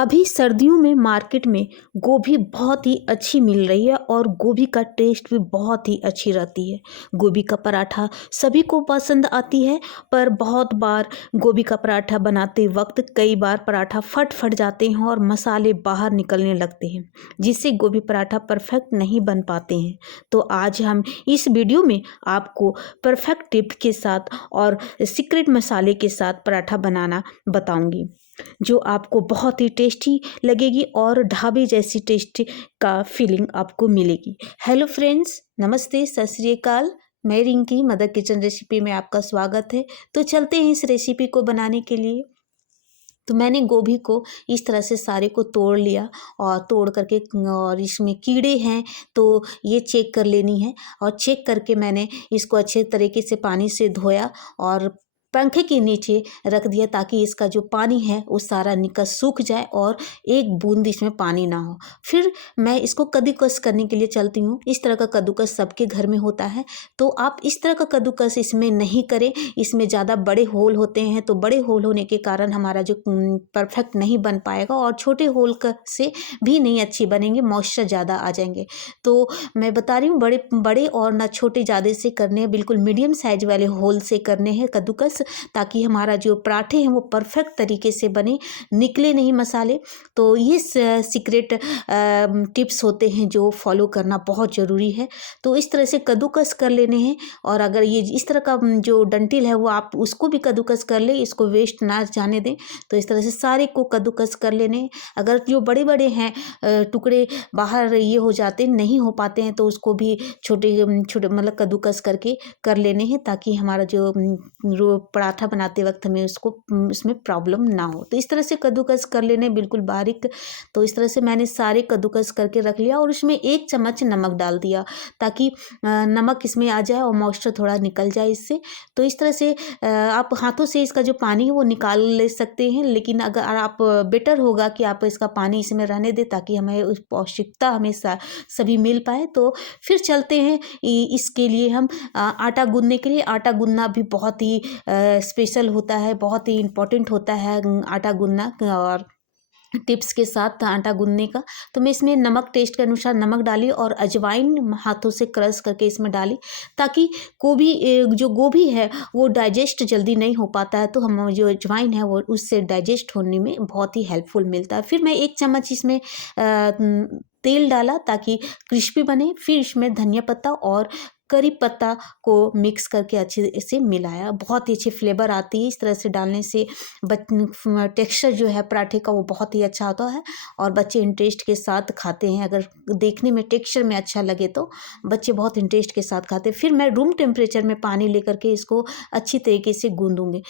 अभी सर्दियों में मार्केट में गोभी बहुत ही अच्छी मिल रही है और गोभी का टेस्ट भी बहुत ही अच्छी रहती है। गोभी का पराठा सभी को पसंद आती है, पर बहुत बार गोभी का पराठा बनाते वक्त कई बार पराठा फट जाते हैं और मसाले बाहर निकलने लगते हैं, जिससे गोभी पराठा परफेक्ट नहीं बन पाते हैं। तो आज हम इस वीडियो में आपको परफेक्ट टिप के साथ और सीक्रेट मसाले के साथ पराठा बनाना बताऊंगी, जो आपको बहुत ही टेस्टी लगेगी और ढाबे जैसी टेस्टी का फीलिंग आपको मिलेगी। हेलो फ्रेंड्स, नमस्ते, सत श्री अकाल। मैं रिंकी, मदर किचन रेसिपी में आपका स्वागत है। तो चलते हैं इस रेसिपी को बनाने के लिए। तो मैंने गोभी को इस तरह से सारे को तोड़ लिया और तोड़ करके और इसमें कीड़े हैं तो ये चेक कर लेनी है। और चेक करके मैंने इसको अच्छे तरीके से पानी से धोया और पंखे के नीचे रख दिया, ताकि इसका जो पानी है वो सारा निकल सूख जाए और एक बूंद इसमें पानी ना हो। फिर मैं इसको कद्दूकस करने के लिए चलती हूँ। इस तरह का कद्दूकस सबके घर में होता है, तो आप इस तरह का कद्दूकस इसमें नहीं करें। इसमें ज़्यादा बड़े होल होते हैं, तो बड़े होल होने के कारण हमारा जो परफेक्ट नहीं बन पाएगा, और छोटे होल से भी नहीं अच्छी बनेंगे, मॉइस्चर ज़्यादा आ जाएंगे। तो मैं बता रही हूँ, बड़े बड़े और ना छोटे ज़्यादा से करने हैं, बिल्कुल मीडियम साइज वाले होल से करने हैं कद्दूकस, ताकि हमारा जो पराठे हैं वो परफेक्ट तरीके से बने, निकले नहीं मसाले। तो ये सीक्रेट टिप्स होते हैं जो फॉलो करना बहुत ज़रूरी है। तो इस तरह से कद्दूकस कर लेने हैं। और अगर ये इस तरह का जो डंठल है वो आप उसको भी कद्दूकस कर ले, इसको वेस्ट ना जाने दें। तो इस तरह से सारे को कद्दूकस कर लेने। अगर जो बड़े बड़े हैं टुकड़े बाहर ये हो जाते नहीं हो पाते हैं, तो उसको भी छोटे छोटे मतलब कद्दूकस करके कर लेने हैं, ताकि हमारा जो पराठा बनाते वक्त हमें उसमें प्रॉब्लम ना हो। तो इस तरह से कद्दूकस कर लेने बिल्कुल बारीक। तो इस तरह से मैंने सारे कद्दूकस करके रख लिया और उसमें 1 चम्मच नमक डाल दिया, ताकि नमक इसमें आ जाए और मॉइस्चर थोड़ा निकल जाए इससे। तो इस तरह से आप हाथों से इसका जो पानी है वो निकाल ले सकते हैं, लेकिन अगर आप बेटर होगा कि आप इसका पानी इसमें रहने दें, ताकि हमें उस पौष्टिकता हमें सभी मिल पाए। तो फिर चलते हैं इसके लिए हम आटा गूंदने के लिए। आटा गूंदना भी बहुत ही स्पेशल होता है, बहुत ही इम्पोर्टेंट होता है आटा गूंदना, और टिप्स के साथ आटा गूंदने का। तो मैं इसमें नमक टेस्ट के अनुसार नमक डाली और अजवाइन हाथों से क्रश करके इसमें डाली, ताकि जो गोभी है वो डाइजेस्ट जल्दी नहीं हो पाता है, तो हम जो अजवाइन है वो उससे डाइजेस्ट होने में बहुत ही हेल्पफुल मिलता है। फिर मैं 1 चम्मच इसमें तेल डाला, ताकि क्रिस्पी बने। फिर इसमें धनिया पत्ता और करी पत्ता को मिक्स करके अच्छे से मिलाया। बहुत ही अच्छी फ्लेवर आती है इस तरह से डालने से। टेक्सचर जो है पराठे का वो बहुत ही अच्छा होता है, और बच्चे इंटरेस्ट के साथ खाते हैं। अगर देखने में टेक्सचर में अच्छा लगे तो बच्चे बहुत इंटरेस्ट के साथ खाते हैं। फिर मैं रूम टेम्परेचर में पानी लेकर के इसको अच्छी तरीके से गूंदूंगी।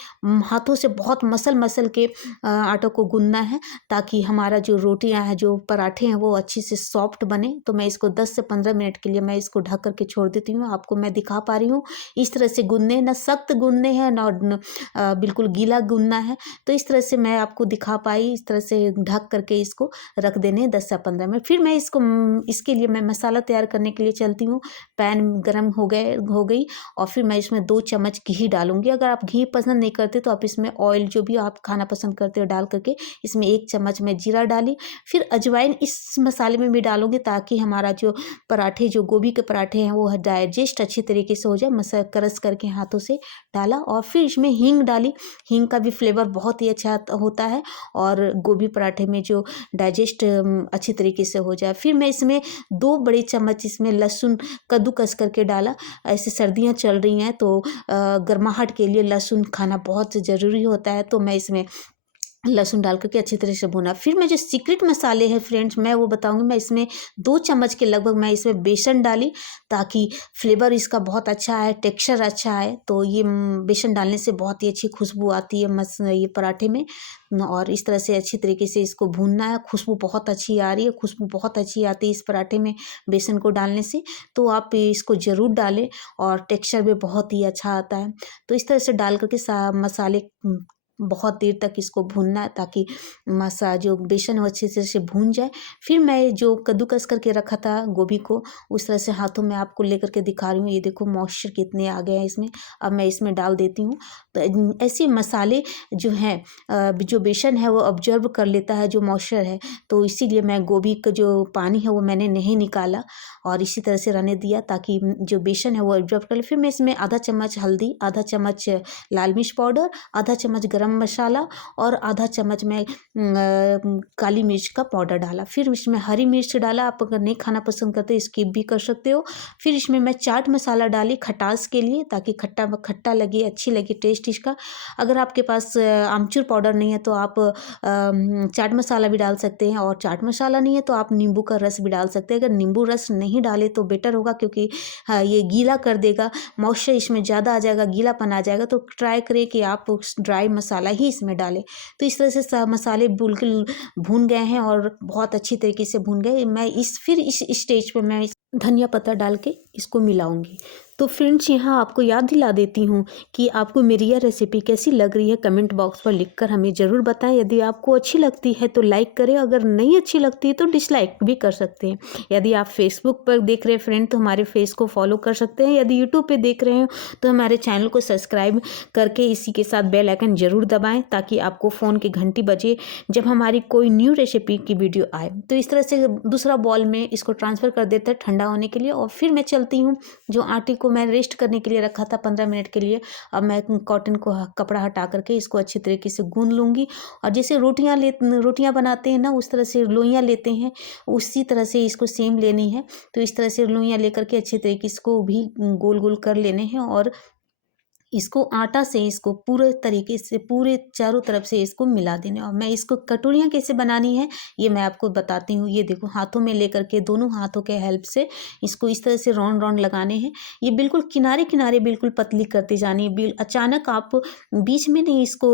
हाथों से बहुत मसल के आटे को गूंदना है, ताकि हमारा जो रोटियां हैं, जो पराठे हैं, वो अच्छी से सॉफ्ट बने। तो मैं इसको 10 से 15 मिनट के लिए मैं इसको ढक करके छोड़ देती हूँ। आपको मैं दिखा पा रही हूँ इस तरह से गूंदने, ना सख्त गूंदने हैं ना बिल्कुल गीला गूंदना है। तो इस तरह से मैं आपको दिखा पाई। इस तरह से ढक करके इसको रख देने 10 से 15 मिनट। फिर मैं इसके लिए मैं मसाला तैयार करने के लिए चलती हूँ। पैन गर्म हो गई और फिर मैं इसमें 2 चम्मच घी डालूंगी। अगर आप घी पसंद नहीं करते तो आप इसमें ऑयल जो भी आप खाना पसंद करते हो डाल करके इसमें 1 चम्मच मैं जीरा डाली। फिर अजवाइन इस मसाले में भी डालूंगी, ताकि हमारा जो पराठे, जो गोभी के पराठे हैं, वो डाइजेस्ट अच्छी तरीके से हो जाए। मसाला क्रश करके हाथों से डाला और फिर इसमें हींग डाली। हींग का भी फ्लेवर बहुत ही अच्छा होता है, और गोभी पराठे में जो डाइजेस्ट अच्छी तरीके से हो जाए। फिर मैं इसमें 2 बड़े चम्मच इसमें लहसुन कद्दूकस करके डाला। ऐसे सर्दियाँ चल रही हैं, तो गर्माहट के लिए लहसुन खाना बहुत ज़रूरी होता है। तो मैं इसमें लहसुन डाल करके अच्छी तरह से भुना। फिर मैं जो सीक्रेट मसाले हैं फ्रेंड्स, मैं वो बताऊंगी। मैं इसमें 2 चम्मच के लगभग मैं इसमें बेसन डाली, ताकि फ्लेवर इसका बहुत अच्छा है, टेक्सचर अच्छा है। तो ये बेसन डालने से बहुत ही अच्छी खुशबू आती है ये पराठे में। और इस तरह से अच्छी तरीके से इसको भूनना है। खुशबू बहुत अच्छी आ रही है, खुशबू बहुत अच्छी आती है इस पराठे में बेसन को डालने से। तो आप इसको ज़रूर डालें और टेक्सचर भी बहुत ही अच्छा आता है। तो इस तरह से डाल करके मसाले बहुत देर तक इसको भूनना है ताकि जो बेसन है वो अच्छे से भून जाए। फिर मैं जो कद्दूकस करके रखा था गोभी को, उस तरह से हाथों में आपको लेकर के दिखा रही हूँ। ये देखो मॉइस्चर कितने आ गए हैं इसमें। अब मैं इसमें डाल देती हूँ। तो ऐसे मसाले जो हैं, जो बेसन है वो ऑब्जर्व कर लेता है जो मॉइस्चर है, तो इसीलिए मैं गोभी का जो पानी है वो मैंने नहीं निकाला और इसी तरह से रहने दिया ताकि जो बेसन है वो ऑब्जर्व कर ले। फिर मैं इसमें आधा चम्मच हल्दी, आधा चम्मच लाल मिर्च पाउडर, आधा चम्मच गरम मसाला और आधा चम्मच में काली मिर्च का पाउडर डाला। फिर इसमें हरी मिर्च डाला, आप अगर नहीं खाना पसंद करते स्किप भी कर सकते हो। फिर इसमें मैं चाट मसाला डाली खटास के लिए, ताकि खट्टा खट्टा लगे, अच्छी लगे टेस्ट इसका। अगर आपके पास आमचूर पाउडर नहीं है तो आप चाट मसाला भी डाल सकते हैं, और चाट मसाला नहीं है तो आप नींबू का रस भी डाल सकते हैं। अगर नींबू रस नहीं डाले तो बेटर होगा, क्योंकि हाँ, ये गीला कर देगा, मॉइस्चर इसमें ज़्यादा आ जाएगा, गीलापन आ जाएगा। तो ट्राई करें कि आप ड्राई मसाला ही इसमें डालें। तो इस तरह से मसाले बिल्कुल भून गए हैं और बहुत अच्छी तरीके से भून गए। मैं फिर इस स्टेज पे मैं धनिया पत्ता डाल के इसको मिलाऊंगी। तो फ्रेंड्स, यहाँ आपको याद दिला देती हूँ कि आपको मेरी यह रेसिपी कैसी लग रही है, कमेंट बॉक्स पर लिखकर हमें ज़रूर बताएं। यदि आपको अच्छी लगती है तो लाइक करें, अगर नहीं अच्छी लगती है तो डिसलाइक भी कर सकते हैं। यदि आप फेसबुक पर देख रहे हैं फ्रेंड तो हमारे फेस को फॉलो कर सकते हैं। यदि यूट्यूब पे देख रहे हो तो हमारे चैनल को सब्सक्राइब करके इसी के साथ बेल आइकन ज़रूर दबाएँ, ताकि आपको फ़ोन की घंटी बजे जब हमारी कोई न्यू रेसिपी की वीडियो आए। तो इस तरह से दूसरा बॉल में इसको ट्रांसफ़र कर देते हैं ठंडा होने के लिए, और फिर मैं चलती हूँ। जो आटे को मैं रेस्ट करने के लिए रखा था 15 मिनट के लिए, अब मैं कॉटन को कपड़ा हटा करके इसको अच्छी तरीके से गूंद लूँगी। और जैसे रोटियाँ बनाते हैं ना, उस तरह से लोइयाँ लेते हैं, उसी तरह से इसको सेम लेनी है। तो इस तरह से लोइयाँ लेकर के अच्छी तरीके से इसको भी गोल गोल कर लेने हैं, और इसको आटा से इसको पूरे तरीके से पूरे चारों तरफ से इसको मिला देना। और मैं इसको कटोरियाँ कैसे बनानी है ये मैं आपको बताती हूँ। ये देखो, हाथों में लेकर के दोनों हाथों के हेल्प से इसको इस तरह से राउंड राउंड लगाने हैं। ये बिल्कुल किनारे किनारे बिल्कुल पतली करती जानी है। अचानक आप बीच में नहीं इसको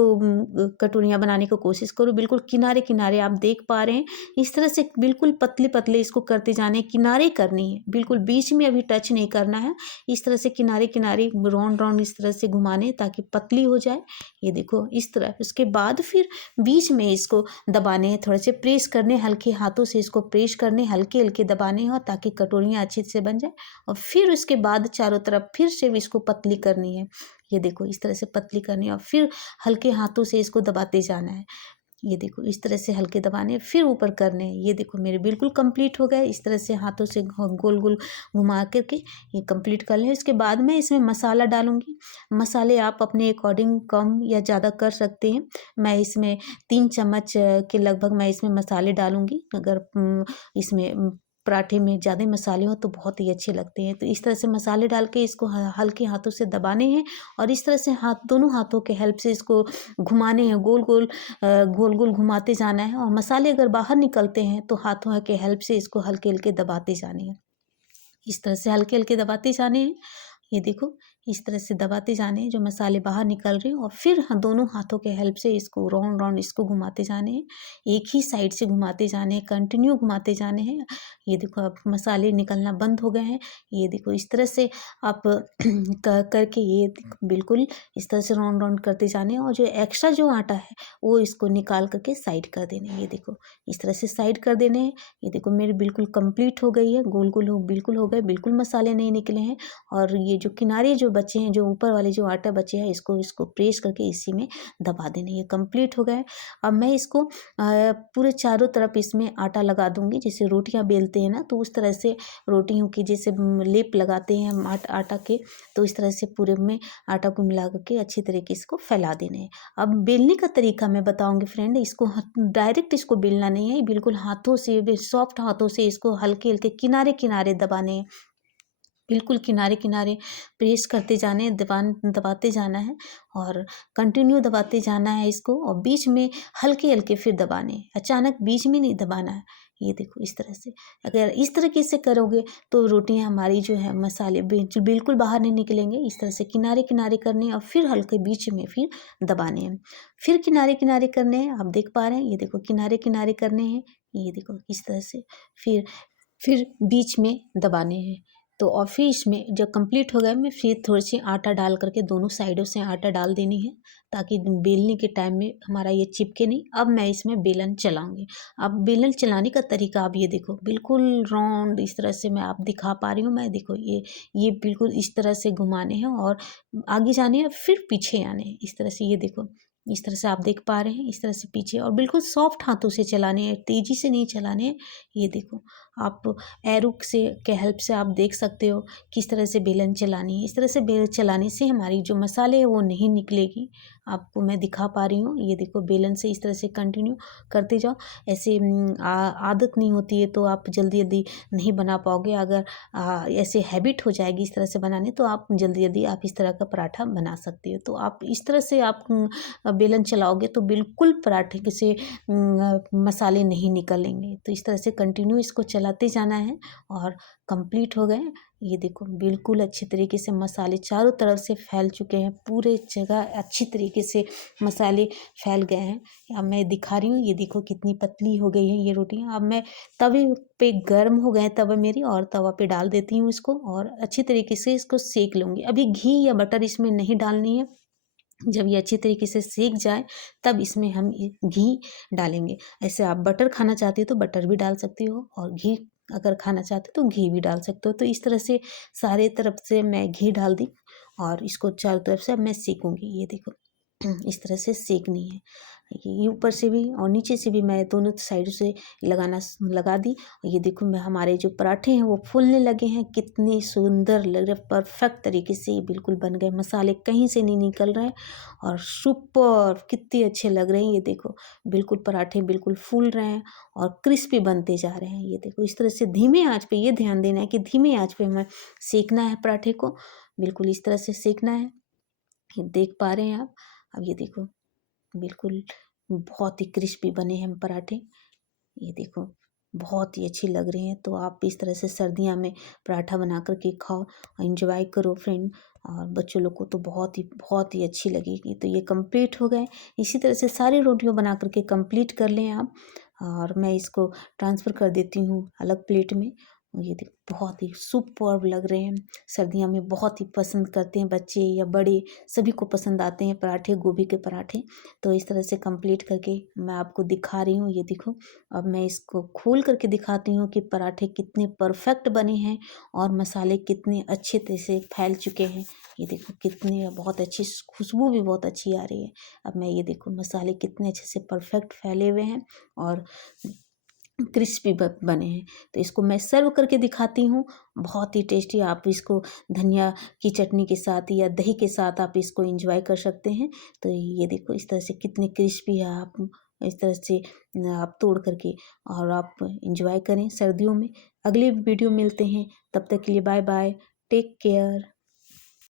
कटोरियाँ बनाने की कोशिश करो, बिल्कुल किनारे किनारे आप देख पा रहे हैं। इस तरह से बिल्कुल पतले पतले इसको करते जाने, किनारे करनी है, बिल्कुल बीच में अभी टच नहीं करना है। इस तरह से किनारे किनारे राउंड राउंड इस तरह से घुमाने ताकि पतली हो जाए। ये देखो इस तरह। उसके बाद फिर बीच में इसको दबाने हैं, थोड़े से प्रेस करने, हल्के हाथों से इसको प्रेस करने, हल्के हल्के दबाने हैं ताकि कटोरियाँ अच्छे से बन जाए। और फिर उसके बाद चारों तरफ फिर से इसको पतली करनी है। ये देखो इस तरह से पतली करनी है, और फिर हल्के हाथों से इसको दबाते जाना है। ये देखो इस तरह से हल्के दबाने, फिर ऊपर करने हैं। ये देखो मेरे बिल्कुल कंप्लीट हो गए। इस तरह से हाथों से गोल गोल घुमा करके ये कंप्लीट कर लें। इसके बाद मैं इसमें मसाला डालूंगी। मसाले आप अपने अकॉर्डिंग कम या ज़्यादा कर सकते हैं। मैं इसमें 3 चम्मच के लगभग मैं इसमें मसाले डालूंगी। अगर इसमें पराठे में ज़्यादा मसाले हो तो बहुत ही अच्छे लगते हैं। तो इस तरह से मसाले डाल के इसको हल्के हाथों से दबाने हैं, और इस तरह से दोनों हाथों के हेल्प से इसको घुमाने हैं, गोल गोल घुमाते जाना है। और मसाले अगर बाहर निकलते हैं तो हाथों के हेल्प से इसको हल्के हल्के दबाते जाने हैं। इस तरह से हल्के हल्के दबाते जाने हैं। ये देखो इस तरह से दबाते जाने हैं जो मसाले बाहर निकल रहे हैं, और फिर दोनों हाथों के हेल्प से इसको राउंड राउंड इसको घुमाते जाने हैं। एक ही साइड से घुमाते जाने हैं, कंटिन्यू घुमाते जाने हैं। ये देखो अब मसाले निकलना बंद हो गए हैं। ये देखो इस तरह से आप करके ये बिल्कुल इस तरह से राउंड राउंड करते जाने हैं, और जो एक्स्ट्रा जो आटा है वो इसको निकाल करके साइड कर देने हैं। ये देखो इस तरह से साइड कर देने हैं। ये देखो मेरे बिल्कुल कंप्लीट हो गई है, गोल गोल बिल्कुल हो गए, बिल्कुल मसाले नहीं निकले हैं। और ये जो किनारे जो बचे हैं, जो ऊपर वाले जो आटा बचे हैं, इसको प्रेस करके इसी में दबा देने। ये कंप्लीट हो गए। अब मैं इसको पूरे चारों तरफ इसमें आटा लगा दूंगी। जैसे रोटियां बेलते हैं ना, तो उस तरह से रोटियों की जैसे लेप लगाते हैं हम आटा के, तो इस तरह से पूरे में आटा को मिला करके अच्छी तरीके से इसको फैला देने हैं। अब बेलने का तरीका मैं बताऊंगी फ्रेंड। इसको डायरेक्ट इसको बेलना नहीं है, बिल्कुल हाथों से, सॉफ्ट हाथों से इसको हल्के हल्के किनारे किनारे दबाने हैं। बिल्कुल किनारे किनारे प्रेस करते जाने, दबाते जाना है, और कंटिन्यू दबाते जाना है इसको। और बीच में हल्के हल्के फिर दबाने हैं, अचानक बीच में नहीं दबाना है। ये देखो इस तरह से, अगर इस तरीके से करोगे तो रोटियां हमारी जो है मसाले बिल्कुल बाहर नहीं निकलेंगे। इस तरह से किनारे किनारे करने हैं, और फिर हल्के बीच में फिर दबाने हैं, फिर किनारे किनारे करने हैं। आप देख पा रहे हैं, ये देखो किनारे किनारे करने हैं। ये देखो इस तरह से फिर बीच में दबाने हैं। तो और फिर इसमें जब कंप्लीट हो गया, मैं फिर थोड़ी सी आटा डाल करके दोनों साइडों से आटा डाल देनी है, ताकि बेलने के टाइम में हमारा ये चिपके नहीं। अब मैं इसमें बेलन चलाऊँगी। अब बेलन चलाने का तरीका आप ये देखो, बिल्कुल राउंड इस तरह से मैं आप दिखा पा रही हूँ मैं, देखो ये बिल्कुल इस तरह से घुमाने हैं और आगे जाने हैं फिर पीछे आने हैं, इस तरह से ये देखो, इस तरह से आप देख पा रहे हैं, इस तरह से पीछे और बिल्कुल सॉफ्ट हाथों से चलाने हैं, तेज़ी से नहीं चलाने हैं। ये देखो, आप एरो से के हेल्प से आप देख सकते हो किस तरह से बेलन चलानी है। इस तरह से बेलन चलाने से हमारी जो मसाले है वो नहीं निकलेगी। आपको मैं दिखा पा रही हूँ, ये देखो बेलन से इस तरह से कंटिन्यू करते जाओ। ऐसे आदत नहीं होती है तो आप जल्दी जल्दी नहीं बना पाओगे। अगर ऐसे हैबिट हो जाएगी इस तरह से बनाने, तो आप जल्दी जल्दी आप इस तरह का पराठा बना सकते हो। तो आप इस तरह से आप बेलन चलाओगे तो बिल्कुल पराठे के से मसाले नहीं निकलेंगे। तो इस तरह से कंटिन्यू इसको चलाते जाना है और कंप्लीट हो गए। ये देखो बिल्कुल अच्छे तरीके से मसाले चारों तरफ से फैल चुके हैं, पूरे जगह अच्छी तरीके से मसाले फैल गए हैं। अब मैं दिखा रही हूँ, ये देखो कितनी पतली हो गई है ये रोटियाँ। अब मैं तवे पे गर्म हो गए तवा मेरी, और तवा पे डाल देती हूँ इसको और अच्छी तरीके से इसको सेक लूँगी। अभी घी या बटर इसमें नहीं डालनी है। जब ये अच्छी तरीके से सेक जाए तब इसमें हम घी डालेंगे। ऐसे आप बटर खाना चाहते हो तो बटर भी डाल सकते हो, और घी अगर खाना चाहते हो तो घी भी डाल सकते हो। तो इस तरह से सारे तरफ से मैं घी डाल दी और इसको चारों तरफ से अब मैं सेकूँगी। ये देखो इस तरह से सेकनी है। ये ऊपर से भी और नीचे से भी मैं दोनों साइड से लगा दी। और ये देखो मैं हमारे जो पराठे हैं वो फूलने लगे हैं, कितने सुंदर लग रहे, परफेक्ट तरीके से ये बिल्कुल बन गए, मसाले कहीं से नहीं निकल रहे और सुपर कितने अच्छे लग रहे हैं। ये देखो बिल्कुल पराठे बिल्कुल फूल रहे हैं और क्रिस्पी बनते जा रहे हैं। ये देखो इस तरह से धीमे आंच पे, ये ध्यान देना है कि धीमे आंच पे हमें सेकना है पराठे को, बिल्कुल इस तरह से सेकना है। ये देख पा रहे हैं आप। अब ये देखो बिल्कुल बहुत ही क्रिस्पी बने हैं पराठे। ये देखो बहुत ही अच्छी लग रहे हैं। तो आप इस तरह से सर्दियाँ में पराठा बना कर के खाओ, एंजॉय करो फ्रेंड। और बच्चों लोग को तो बहुत ही अच्छी लगेगी। तो ये कंप्लीट हो गए। इसी तरह से सारी रोटियां बना कर के कंप्लीट कर लें आप। और मैं इसको ट्रांसफ़र कर देती हूँ अलग प्लेट में। ये देखो बहुत ही सुपर्ब लग रहे हैं। सर्दियों में बहुत ही पसंद करते हैं बच्चे या बड़े, सभी को पसंद आते हैं पराठे, गोभी के पराठे। तो इस तरह से कंप्लीट करके मैं आपको दिखा रही हूँ। ये देखो अब मैं इसको खोल करके दिखाती हूँ कि पराठे कितने परफेक्ट बने हैं और मसाले कितने अच्छे तरह से फैल चुके हैं। ये देखो कितने बहुत अच्छी खुशबू भी बहुत अच्छी आ रही है। अब मैं ये देखो मसाले कितने अच्छे से परफेक्ट फैले हुए हैं और क्रिस्पी बने हैं। तो इसको मैं सर्व करके दिखाती हूँ। बहुत ही टेस्टी, आप इसको धनिया की चटनी के साथ या दही के साथ आप इसको एंजॉय कर सकते हैं। तो ये देखो इस तरह से कितनी क्रिस्पी है, आप इस तरह से आप तोड़ करके और आप एंजॉय करें सर्दियों में। अगले वीडियो मिलते हैं, तब तक के लिए बाय बाय, टेक केयर।